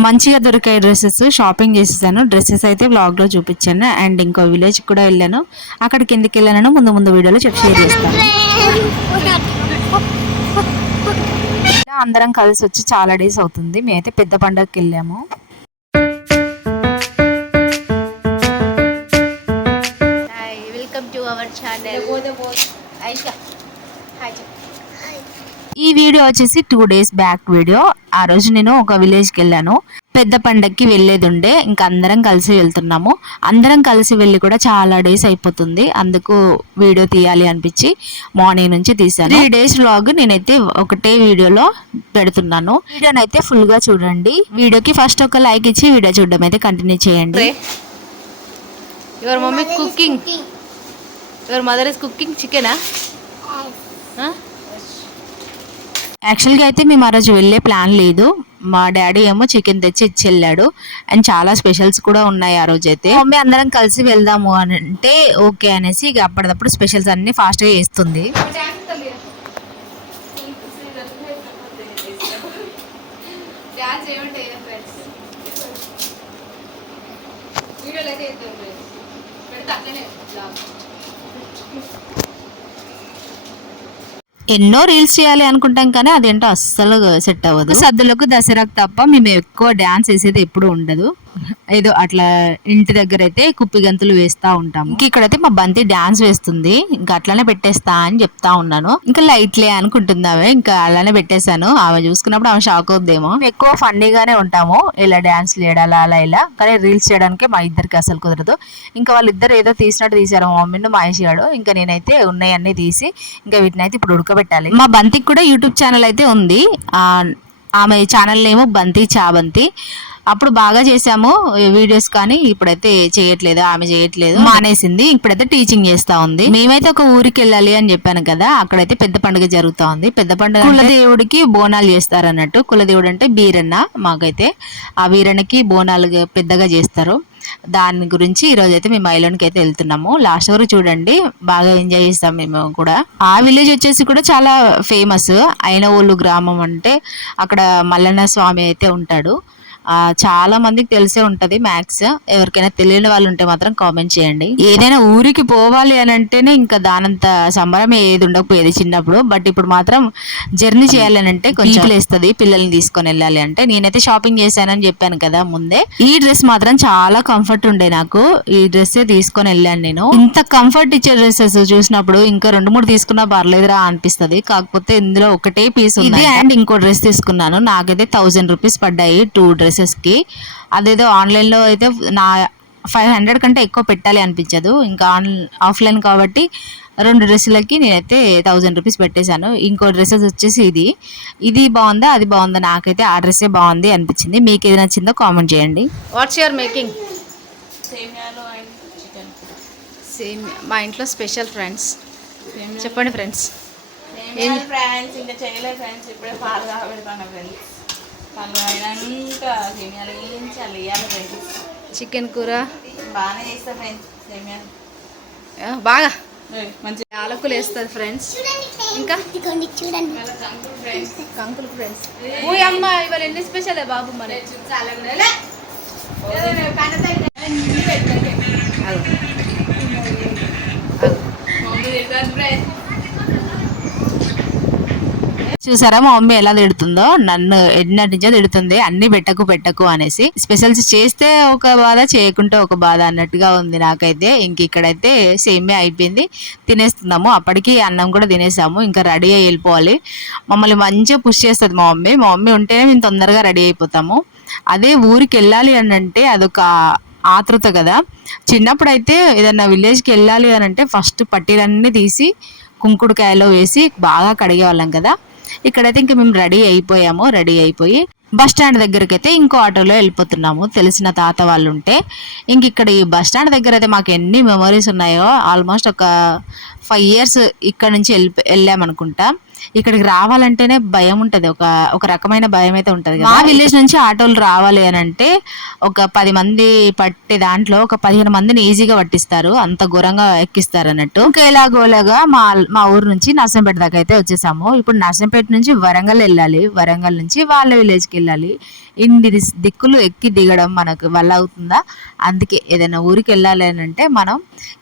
మంచిగా దొరికాయి dresses, shopping చేసేసాను. డ్రెస్సెస్ అయితే వ్లాగ్లో చూపించాను. అండ్ ఇంకో విలేజ్ కూడా వెళ్ళాను. అక్కడికి ఎందుకు వెళ్ళానో ముందు ముందు వీడియోలో షేర్ చేస్తాను. అందరం కలిసి వచ్చి చాలా డేస్ అవుతుంది. మేమైతే పెద్ద పండగకి వెళ్ళాము. Welcome to our channel. ఈ వీడియో వచ్చేసి 2 days బ్యాక్ వీడియో. ఆ రోజు నేను ఒక విలేజ్కి వెళ్ళాను. పెద్ద పండగకి వెళ్ళేది ఉండే, ఇంకా అందరం కలిసి వెళ్తున్నాము. అందరం కలిసి వెళ్ళి కూడా చాలా డేస్ అయిపోతుంది. అందుకు వీడియో తీయాలి అనిపించి మార్నింగ్ నుంచి తీసాను. 3 days వ్లాగ్ నేనైతే ఒకటే వీడియోలో పెడుతున్నాను. వీడియోనైతే ఫుల్ గా చూడండి. వీడియోకి ఫస్ట్ ఒక లైక్ ఇచ్చి వీడియో చూడడం అయితే కంటిన్యూ చేయండి. Your mummy cooking, your mother is cooking చికెనా? యాక్చువల్గా అయితే మేము ఆ రోజు వెళ్ళే ప్లాన్ లేదు. మా డాడీ ఏమో చికెన్ తెచ్చి ఇచ్చి వెళ్ళాడు. అండ్ చాలా స్పెషల్స్ కూడా ఉన్నాయి ఆ రోజు అయితే. మమ్మీ అందరం కలిసి వెళ్దాము అని అంటే ఓకే అనేసి ఇక అప్పటిదప్పుడు స్పెషల్స్ అన్ని ఫాస్ట్గా చేస్తుంది. ఎన్నో రీల్స్ చేయాలి అనుకుంటాం కానీ అదేంటో అస్సలు సెట్ అవ్వదు. సద్దులకు దసరాకు తప్ప మేము ఎక్కువ డాన్స్ వేసేది ఎప్పుడు ఉండదు. ఏదో అట్లా ఇంటి దగ్గర అయితే కుప్పి గంతులు వేస్తా ఉంటాము. ఇక్కడైతే మా బంతి డాన్స్ వేస్తుంది. ఇంకా అట్లానే పెట్టేస్తా అని చెప్తా ఉన్నాను. ఇంకా లైట్లే అనుకుంటుంది ఆమె. ఇంకా అలానే పెట్టేశాను. ఆమె చూసుకున్నప్పుడు ఆమె షాక్ అవుద్దేమో. ఎక్కువ ఫన్నీగానే ఉంటాము, ఇలా డాన్స్ లేడాలా అలా ఇలా. కానీ రీల్స్ చేయడానికి మా ఇద్దరికి అసలు కుదరదు. ఇంకా వాళ్ళిద్దరు ఏదో తీసినట్టు తీసారు, మా మమ్మీని మహేష్ గాడు. ఇంకా నేనైతే ఉన్నాయన్నీ తీసి ఇంకా వీటిని అయితే ఇప్పుడు ఉడకబెట్టాలి. మా బంతికి కూడా యూట్యూబ్ ఛానల్ అయితే ఉంది. ఆమె ఛానల్ ఏమో బంతి చాబంతి. అప్పుడు బాగా చేసాము వీడియోస్, కానీ ఇప్పుడైతే చేయట్లేదు, ఆమె చేయట్లేదు, మానేసింది. ఇప్పుడైతే టీచింగ్ చేస్తా ఉంది. మేమైతే ఒక ఊరికి వెళ్ళాలి అని చెప్పాను కదా, అక్కడైతే పెద్ద పండుగ జరుగుతా ఉంది. పెద్ద పండుగ కులదేవుడికి బోనాలు చేస్తారు అన్నట్టు. కులదేవుడు అంటే బీరన్న. మాకైతే ఆ బీరన్నకి బోనాలు పెద్దగా చేస్తారు. దాని గురించి ఈ రోజు అయితే మేము ఐలాండ్కి అయితే వెళ్తున్నాము. లాస్ట్ వరకు చూడండి, బాగా ఎంజాయ్ చేస్తాం మేము కూడా. ఆ విలేజ్ వచ్చేసి కూడా చాలా ఫేమస్. అయినవోలు గ్రామం అంటే అక్కడ మల్లన్న స్వామి అయితే ఉంటాడు. చాలా మందికి తెలిసే ఉంటది మ్యాక్స్. ఎవరికైనా తెలియని వాళ్ళు ఉంటే మాత్రం కామెంట్ చేయండి. ఏదైనా ఊరికి పోవాలి అని అంటేనే ఇంకా దానంత సంబరం ఏది ఉండకపోయేది చిన్నప్పుడు. బట్ ఇప్పుడు మాత్రం జర్నీ చేయాలని అంటే కొంచెం లేస్తుంది పిల్లల్ని తీసుకొని వెళ్ళాలి అంటే. నేనైతే షాపింగ్ చేశానని చెప్పాను కదా ముందే. ఈ డ్రెస్ మాత్రం చాలా కంఫర్ట్ ఉండే నాకు. ఈ డ్రెస్ తీసుకొని వెళ్ళాను నేను. ఇంత కంఫర్ట్ ఇచ్చే డ్రెస్సెస్ చూసినప్పుడు ఇంకా 2-3 తీసుకున్నా పర్లేదురా అనిపిస్తుంది. కాకపోతే ఇందులో ఒకటే పీస్ ఉంది. అండ్ ఇంకో డ్రెస్ తీసుకున్నాను. నాకైతే 1000 రూపీస్ పడ్డాయి 2 డ్రెస్సెస్కి. అదేదో ఆన్లైన్లో అయితే నా 500 కంటే ఎక్కువ పెట్టాలి అనిపించదు. ఇంకా ఆఫ్లైన్ కాబట్టి 2 డ్రెస్సులకి నేనైతే 1000 రూపీస్ పెట్టేశాను. ఇంకో డ్రెస్సెస్ వచ్చేసి ఇది బాగుందా అది బాగుందా, నాకైతే ఆ డ్రెస్సే బాగుంది అనిపించింది. మీకు ఏది నచ్చిందో కామెంట్ చేయండి. What's your making? సేమియాలో అండ్ చికెన్. సేమియా మా ఇంట్లో స్పెషల్ ఫ్రెండ్స్. చెప్పండి ఫ్రెండ్స్. ఏం ఫ్రెండ్స్ ఇంకా చేయలేదు ఫ్రెండ్స్. ఇప్పుడే పాలు కాబెడతాను ఫ్రెండ్స్. పాలు అయినాక సేమియాలు వేయించి అలా వేయాలి ఫ్రెండ్స్. చికెన్ కూర బాగానే చేస్తా ఫ్రెండ్స్. సేమియాలు బాగా మంచి యాలకులు వేస్తుంది ఫ్రెండ్స్. ఇంకా కంకులు ఫ్రెండ్స్. ఓ అమ్మ ఇవాళ ఎన్ని స్పెషల్ బాబు మరి. చూసారా మా మమ్మీ ఎలా తిడుతుందో, నన్ను ఎన్నటి నుంచో తిడుతుంది అన్ని పెట్టకు అనేసి. స్పెషల్స్ చేస్తే ఒక బాధ, చేయకుంటే ఒక బాధ అన్నట్టుగా ఉంది నాకైతే. ఇంక ఇక్కడైతే సేమే అయిపోయింది, తినేస్తున్నాము. అప్పటికి అన్నం కూడా తినేసాము. ఇంకా రెడీ అయ్యి వెళ్ళిపోవాలి. మమ్మల్ని మంచిగా పుష్ చేస్తుంది మా మమ్మీ ఉంటేనే మేము తొందరగా రెడీ అయిపోతాము. అదే ఊరికి వెళ్ళాలి అని అంటే అదొక ఆతృత కదా. చిన్నప్పుడైతే ఏదన్నా విలేజ్కి వెళ్ళాలి అని అంటే ఫస్ట్ పట్టీలన్నీ తీసి కుంకుడుకాయలో వేసి బాగా కడిగేవాళ్ళం కదా. ఇక్కడైతే ఇంక మేము రెడీ అయిపోయి బస్ స్టాండ్ దగ్గరికి అయితే ఇంకో ఆటోలో వెళ్ళిపోతున్నాము. తెలిసిన తాత వాళ్ళు ఉంటే. ఇంక ఇక్కడ ఈ బస్ స్టాండ్ దగ్గర అయితే మాకు ఎన్ని మెమరీస్ ఉన్నాయో. ఆల్మోస్ట్ ఒక 5 years ఇక్కడ నుంచి వెళ్ళామనుకుంటా. ఇక్కడికి రావాలంటేనే భయం ఉంటుంది, ఒక రకమైన భయం అయితే ఉంటుంది. మా విలేజ్ నుంచి ఆటోలు రావాలి అని అంటే ఒక 10 మంది పట్టే దాంట్లో ఒక 15 మందిని ఈజీగా పట్టిస్తారు, అంత ఘోరంగా ఎక్కిస్తారు అన్నట్టు. ఇంకా ఎలాగోలాగా మా ఊరు నుంచి నర్సంపేట దాకా అయితే వచ్చేసాము. ఇప్పుడు నర్సంపేట నుంచి వరంగల్ వెళ్ళాలి, వరంగల్ నుంచి వాళ్ళ విలేజ్కి వెళ్ళాలి. ఇన్ని దిక్కులు ఎక్కి దిగడం మనకు వల్ల అవుతుందా? అందుకే ఏదైనా ఊరికి వెళ్ళాలి అని అంటే మనం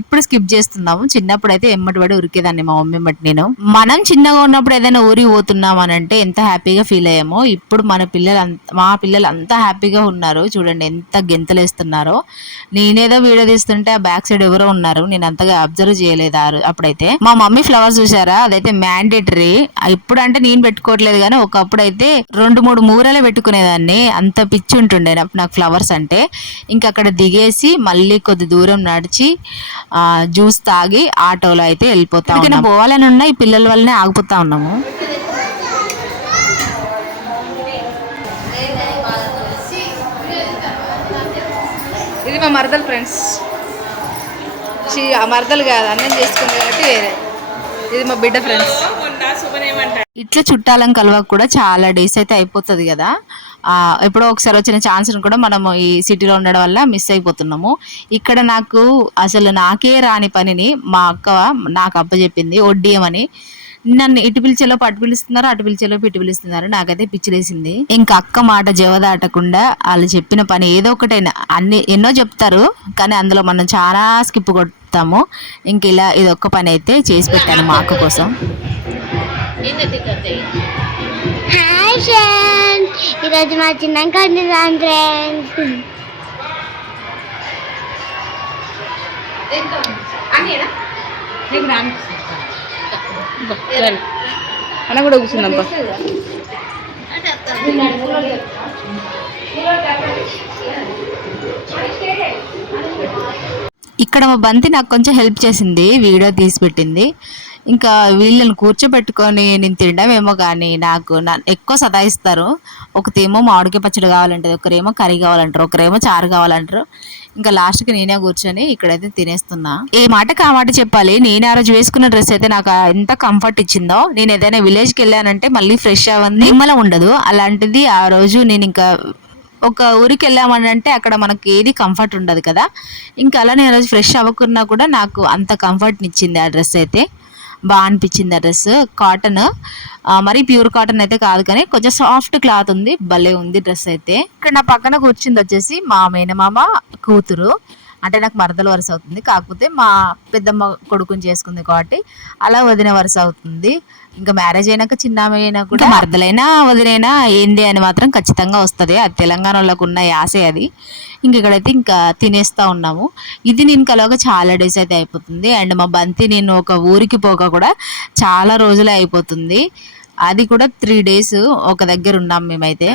ఇప్పుడు స్కిప్ చేస్తున్నాము. చిన్నప్పుడు అయితే ఎమ్మటి పడి ఉరికేదాన్ని మా మమ్మీ బట్టి నేను. మనం చిన్నగా ఉన్నప్పుడు ఏదైనా ఊరికి పోతున్నాం అని అంటే ఎంత హ్యాపీగా ఫీల్ అయ్యామో, ఇప్పుడు మా పిల్లలు అంత హ్యాపీగా ఉన్నారు. చూడండి ఎంత గెంతలేస్తున్నారో. నేనేదో వీడియో తీస్తుంటే ఆ బ్యాక్ సైడ్ ఎవరో ఉన్నారు, నేను అంతగా అబ్జర్వ్ చేయలేదు అప్పుడైతే. మా మమ్మీ ఫ్లవర్స్ చూసారా, అదైతే మ్యాండేటరీ. ఇప్పుడు అంటే నేను పెట్టుకోవట్లేదు కానీ ఒకప్పుడు అయితే 2-3 మూరలే పెట్టుకునేదాన్ని, అంత పిచ్చి ఉంటుండే నాకు ఫ్లవర్స్ అంటే. ఇంకా అక్కడ దిగేసి మళ్ళీ కొద్ది దూరం నడిచి జ్యూస్ తాగి ఆటోలో అయితే వెళ్ళిపోతా ఉన్నాం. పోవాలని ఉన్నా ఈ పిల్లల వల్లనే ఆగిపోతా ఉన్నాము. ఇది మా మరదలు ఫ్రెండ్స్. మరదలు కాదు, అన్నం చేసుకుంది కాబట్టి వేరే. ఇది మా బిడ్డ ఫ్రెండ్స్. ఇట్లా చుట్టాలను కలవక కూడా చాలా డేస్ అయితే అయిపోతుంది కదా. ఎప్పుడో ఒకసారి వచ్చిన ఛాన్స్ని కూడా మనము ఈ సిటీలో ఉండడం వల్ల మిస్ అయిపోతున్నాము. ఇక్కడ అసలు నాకే రాని పనిని మా అక్క నాకు అప్పచెప్పింది, వడ్డీయమని. నన్ను ఇటు పిలిచేలోపు అటు పిలుస్తున్నారు, అటు పిలిచేలోపు ఇటు పిలుస్తున్నారు. నాకైతే పిచ్చిలేసింది. ఇంకా అక్క మాట జవదాటకుండా వాళ్ళు చెప్పిన పని ఏదో ఒకటైనా, ఎన్నో చెప్తారు కానీ అందులో మనం చాలా స్కిప్ కొడతాము. ఇంక ఇలా ఇదొక్క పని అయితే చేసి పెట్టాను మా అక్క కోసం. హాయ్ ఫ్రెండ్స్, ఈరోజు మా చిన్నగా వండుతాం ఫ్రెండ్స్. అన్న కూడా కూర్చుందాం. ఇక్కడ మా బంతి నాకు కొంచెం హెల్ప్ చేసింది, వీడియో తీసి పెట్టింది. ఇంకా వీళ్ళని కూర్చోబెట్టుకొని నేను తినడమేమో కానీ నాకు ఎక్కువ సతాయిస్తారు. ఒకతేమో మామిడికాయ పచ్చడి కావాలంటారు, ఒకరేమో కర్రీ కావాలంటారు, ఒకరేమో చారు కావాలంటారు. ఇంకా లాస్ట్కి నేనే కూర్చొని ఇక్కడైతే తినేస్తున్నా. ఏ మాటకి ఆ మాట చెప్పాలి, నేను ఆ రోజు వేసుకున్న డ్రెస్ అయితే నాకు ఎంత కంఫర్ట్ ఇచ్చిందో. నేను ఏదైనా విలేజ్కి వెళ్ళానంటే మళ్ళీ ఫ్రెష్ అవ్వండి నిమ్మలం ఉండదు. అలాంటిది ఆ రోజు నేను ఇంకా ఒక ఊరికి వెళ్ళామని అంటే అక్కడ మనకి ఏది కంఫర్ట్ ఉండదు కదా. ఇంకా అలా నేను ఆ రోజు ఫ్రెష్ అవ్వకున్నా కూడా నాకు అంత కంఫర్ట్ని ఇచ్చింది ఆ డ్రెస్ అయితే. బాగా అనిపించింది ఆ డ్రెస్. కాటన్, మరి ప్యూర్ కాటన్ అయితే కాదు కానీ కొంచెం సాఫ్ట్ క్లాత్ ఉంది, భలే ఉంది డ్రెస్ అయితే. ఇక్కడ నా పక్కన కూర్చుంది వచ్చేసి మా మేనమామ కూతురు, అంటే నాకు మరదల వరుస అవుతుంది. కాకపోతే మా పెద్దమ్మ కొడుకుని చేసుకుంది కాబట్టి అలా వదిన వరుస అవుతుంది. ఇంకా మ్యారేజ్ అయినాక చిన్నామె అయినా కూడా మరదలైనా వదినైనా ఏంది అని మాత్రం ఖచ్చితంగా వస్తుంది. అది తెలంగాణ వాళ్ళకు ఉన్న యాసే అది. ఇంక ఇక్కడైతే ఇంకా తినేస్తూ ఉన్నాము. ఇది నేను కలవక చాలా డేస్ అయితే అయిపోతుంది. అండ్ మా బంతి నేను ఒక ఊరికి పోక కూడా చాలా రోజులే అయిపోతుంది. అది కూడా 3 days ఒక దగ్గర ఉన్నాం మేమైతే.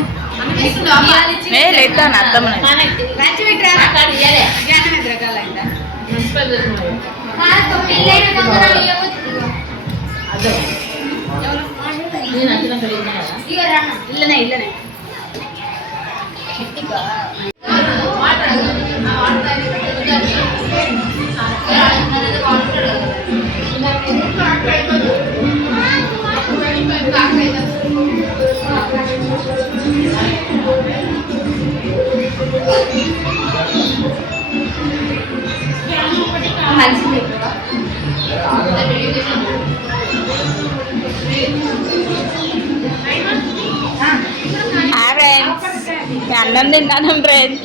అన్నం తిన్నాను ఫ్రెండ్స్,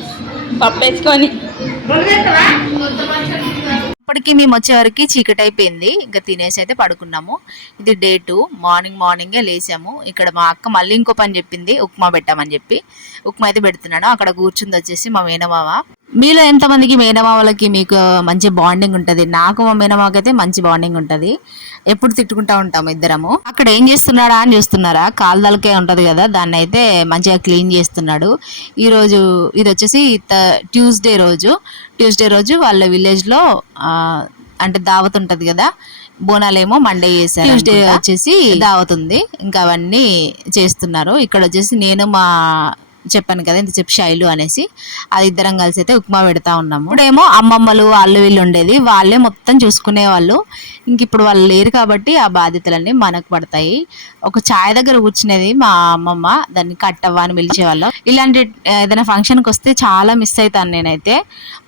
పప్పు వేసుకొని. ఇప్పటికీ మేము వచ్చేవరకు చీకటి అయిపోయింది. ఇంకా తినేసి అయితే పడుకున్నాము. ఇది Day 2. మార్నింగే లేసాము. ఇక్కడ మా అక్క మళ్ళీ ఇంకో పని చెప్పింది, ఉప్మా పెట్టామని చెప్పి. ఉప్మా అయితే పెడుతున్నాను. అక్కడ కూర్చుంది వచ్చేసి మా మేనమామ. మీలో ఎంతమందికి మేనమామలకి మీకు మంచి బాండింగ్ ఉంటుంది? నాకు మా మేనమామకి అయితే మంచి బాండింగ్ ఉంటుంది. ఎప్పుడు తిట్టుకుంటా ఉంటాము ఇద్దరము. అక్కడ ఏం చేస్తున్నాడా అని చూస్తున్నారా, కాలుదలకే ఉంటది కదా, దాన్ని అయితే మంచిగా క్లీన్ చేస్తున్నాడు. ఈరోజు ఇది వచ్చేసి ట్యూస్డే రోజు వాళ్ళ విలేజ్లో అంటే దావత్ ఉంటుంది కదా, బోనాలేమో మండే చేశారు. ట్యూస్డే వచ్చేసి దావత్ ఉంది. ఇంకా అవన్నీ చేస్తున్నారు. ఇక్కడ వచ్చేసి నేను మా చెప్పాను కదా ఇంత చెప్పి శైలు అనేసి, అది ఇద్దరం కలిసి అయితే ఉప్మా పెడతా ఉన్నాము. ఇప్పుడేమో అమ్మమ్మలు వాళ్ళు వీళ్ళు ఉండేది, వాళ్ళే మొత్తం చూసుకునే వాళ్ళు. ఇంక ఇప్పుడు వాళ్ళు లేరు కాబట్టి ఆ బాధ్యతలన్నీ మనకు పడతాయి. ఒక ఛాయ్ దగ్గర కూర్చునేది మా అమ్మమ్మ, దాన్ని కట్టవ్వ అని పిలిచేవాళ్ళం. ఇలాంటి ఏదైనా ఫంక్షన్కి వస్తే చాలా మిస్ అవుతాను నేనైతే.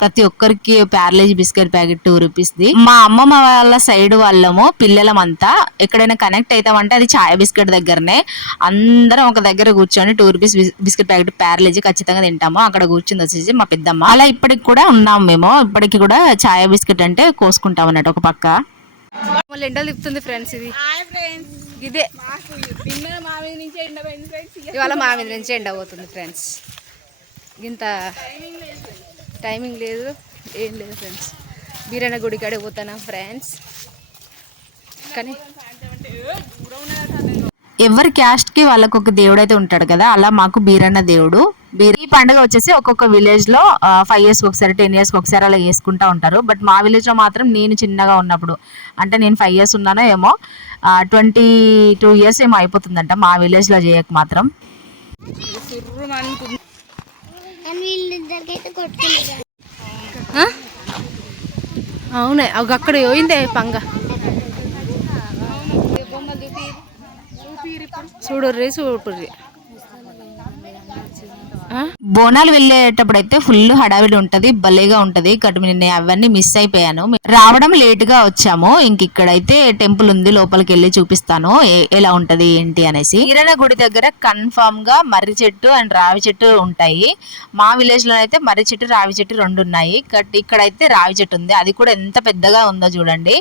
ప్రతి ఒక్కరికి ప్యారలైజ్ బిస్కెట్ ప్యాకెట్ 2 రూపీస్ది. మా అమ్మమ్మ వాళ్ళ సైడ్ వాళ్ళము పిల్లలమంతా ఎక్కడైనా కనెక్ట్ అవుతామంటే అది ఛాయ్ బిస్కెట్ దగ్గరనే. అందరం ఒక దగ్గర కూర్చొని 2 రూపీస్ బిస్కెట్ ప్యాకెట్ లేకపోతే ప్యారలేజ్ ఖచ్చితంగా తింటాము. అక్కడ కూర్చుంది వచ్చేసి మా పెద్దమ్మ. అలా ఇప్పటికి కూడా ఉన్నాము మేము. ఇప్పటికి కూడా ఛాయ్ బిస్కెట్ అంటే కోసుకుంటాం అన్నట్టు ఒక పక్క. మళ్ళీ ఎండలు తిప్పుతుంది ఫ్రెండ్స్. ఇది ఇదే ఇవాళ మా మీద నుంచి ఎండ పోతుంది ఫ్రెండ్స్. ఇంత టైమింగ్ లేదు, ఏం లేదు ఫ్రెండ్స్. బీరన్న గుడి కాడికి పోతానా ఫ్రెండ్స్. కానీ ఎవరి క్యాస్ట్ కి వాళ్ళకు ఒక దేవుడు అయితే ఉంటాడు కదా, అలా మాకు బీరన్న దేవుడు. ఈ పండుగ వచ్చేసి ఒక్కొక్క విలేజ్ లో 5 years ఒకసారి 10 years ఒకసారి అలా చేసుకుంటా ఉంటారు. బట్ మా విలేజ్ లో మాత్రం నేను చిన్నగా ఉన్నప్పుడు, అంటే నేను 5 years ఉన్నానో ఏమో, 22 years ఏమో అయిపోతుందంట మా విలేజ్ లో చేయక మాత్రం. అవునే అక్కడ పోయిందే పంగ. చూడుర్రి చూడుర్రి. బోనాలు వెళ్ళేటప్పుడు అయితే ఫుల్ హడావిడి ఉంటది, భలేగా ఉంటది. కటు నిన్న అవన్నీ మిస్ అయిపోయాను, రావడం లేట్ గా వచ్చాము. ఇంక ఇక్కడైతే టెంపుల్ ఉంది, లోపలికి వెళ్ళి చూపిస్తాను ఎలా ఉంటది ఏంటి అనేసి. బీరన్న గుడి దగ్గర కన్ఫామ్ గా మర్రి చెట్టు అండ్ రావి చెట్టు ఉంటాయి. మా విలేజ్ లో అయితే మర్రి చెట్టు రావి చెట్టు 2 ఉన్నాయి. ఇక్కడైతే రావి చెట్టు ఉంది, అది కూడా ఎంత పెద్దగా ఉందో చూడండి.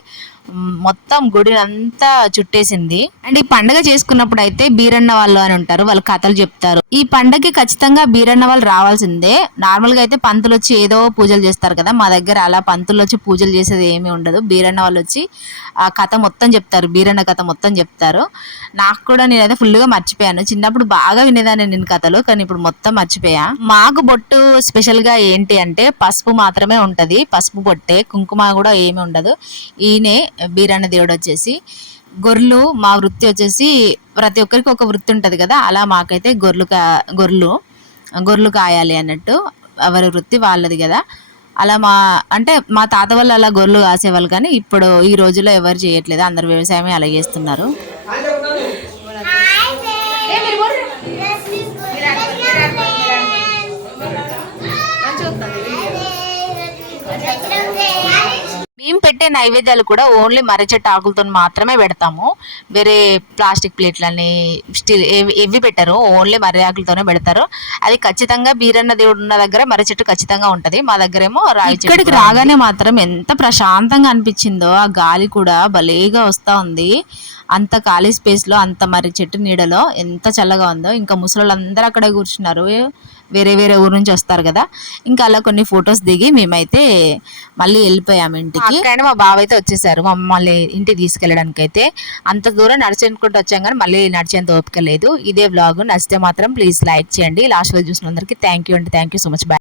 మొత్తం గుడిని అంతా చుట్టేసింది. అండ్ ఈ పండుగ చేసుకున్నప్పుడు అయితే బీరన్న వాళ్ళు అని ఉంటారు, వాళ్ళు కథలు చెప్తారు. ఈ పండగకి ఖచ్చితంగా బీరన్న వాళ్ళు రావాల్సిందే. నార్మల్ గా అయితే పంతులు వచ్చి ఏదో పూజలు చేస్తారు కదా, మా దగ్గర అలా పంతులు వచ్చి పూజలు చేసేది ఏమీ ఉండదు. బీరన్న వాళ్ళు వచ్చి ఆ కథ మొత్తం చెప్తారు, బీరన్న కథ మొత్తం చెప్తారు. నాకు కూడా నేనైతే ఫుల్ గా మర్చిపోయాను. చిన్నప్పుడు బాగా వినేదాన్ని నేను కథలు, కానీ ఇప్పుడు మొత్తం మర్చిపోయా. మాకు బొట్టు స్పెషల్ గా ఏంటి అంటే పసుపు మాత్రమే ఉంటది, పసుపు బొట్టే, కుంకుమ కూడా ఏమి ఉండదు. ఈయనే బీరన్న దేవుడు వచ్చేసి. గొర్రెలు మా వృత్తి వచ్చేసి, ప్రతి ఒక్కరికి ఒక వృత్తి ఉంటది కదా, అలా మాకైతే గొర్రెలు కాయాలి అన్నట్టు, ఎవరి వృత్తి వాళ్ళది కదా. అలా మా తాత వాళ్ళు అలా గొర్రెలు కాసేవాళ్ళు, కానీ ఇప్పుడు ఈ రోజుల్లో ఎవరు చేయట్లేదు, అందరు వ్యవసాయమే అలా చేస్తున్నారు. మేము పెట్టే నైవేద్యాలు కూడా ఓన్లీ మర్రి చెట్టు ఆకులతో మాత్రమే పెడతాము. వేరే ప్లాస్టిక్ ప్లేట్లని స్టీల్ ఏవి పెట్టరు, ఓన్లీ మర్రి ఆకులతోనే పెడతారు. అది ఖచ్చితంగా బీరన్న దేవుడు ఉన్న దగ్గర మర్రి చెట్టు ఖచ్చితంగా ఉంటది, మా దగ్గర ఏమో రావి చెట్టు. ఇక్కడికి రాగానే మాత్రం ఎంత ప్రశాంతంగా అనిపించిందో, ఆ గాలి కూడా భలేగా వస్తా ఉంది. అంత ఖాళీ స్పేస్ లో, అంత మర్రి చెట్టు నీడలో ఎంత చల్లగా ఉందో. ఇంకా ముసలోళ్ళందరూ అక్కడే కూర్చున్నారు, వేరే వేరే ఊరు నుంచి వస్తారు కదా. ఇంకా అలా కొన్ని ఫొటోస్ దిగి మేమైతే మళ్ళీ వెళ్ళిపోయాము ఇంటికి. కానీ మా బావ అయితే వచ్చేసారు మమ్మల్ని ఇంటికి తీసుకెళ్ళడానికి. అయితే అంత దూరం నడిచేనుకుంటూ వచ్చాం, కానీ మళ్ళీ నడిచేంత ఓపిక లేదు. ఇదే వ్లాగ్ నచ్చితే మాత్రం ప్లీజ్ లైక్ చేయండి. లాస్ట్ లో చూసిన అందరికీ థ్యాంక్ యూ అండి, thank you so much. Bye.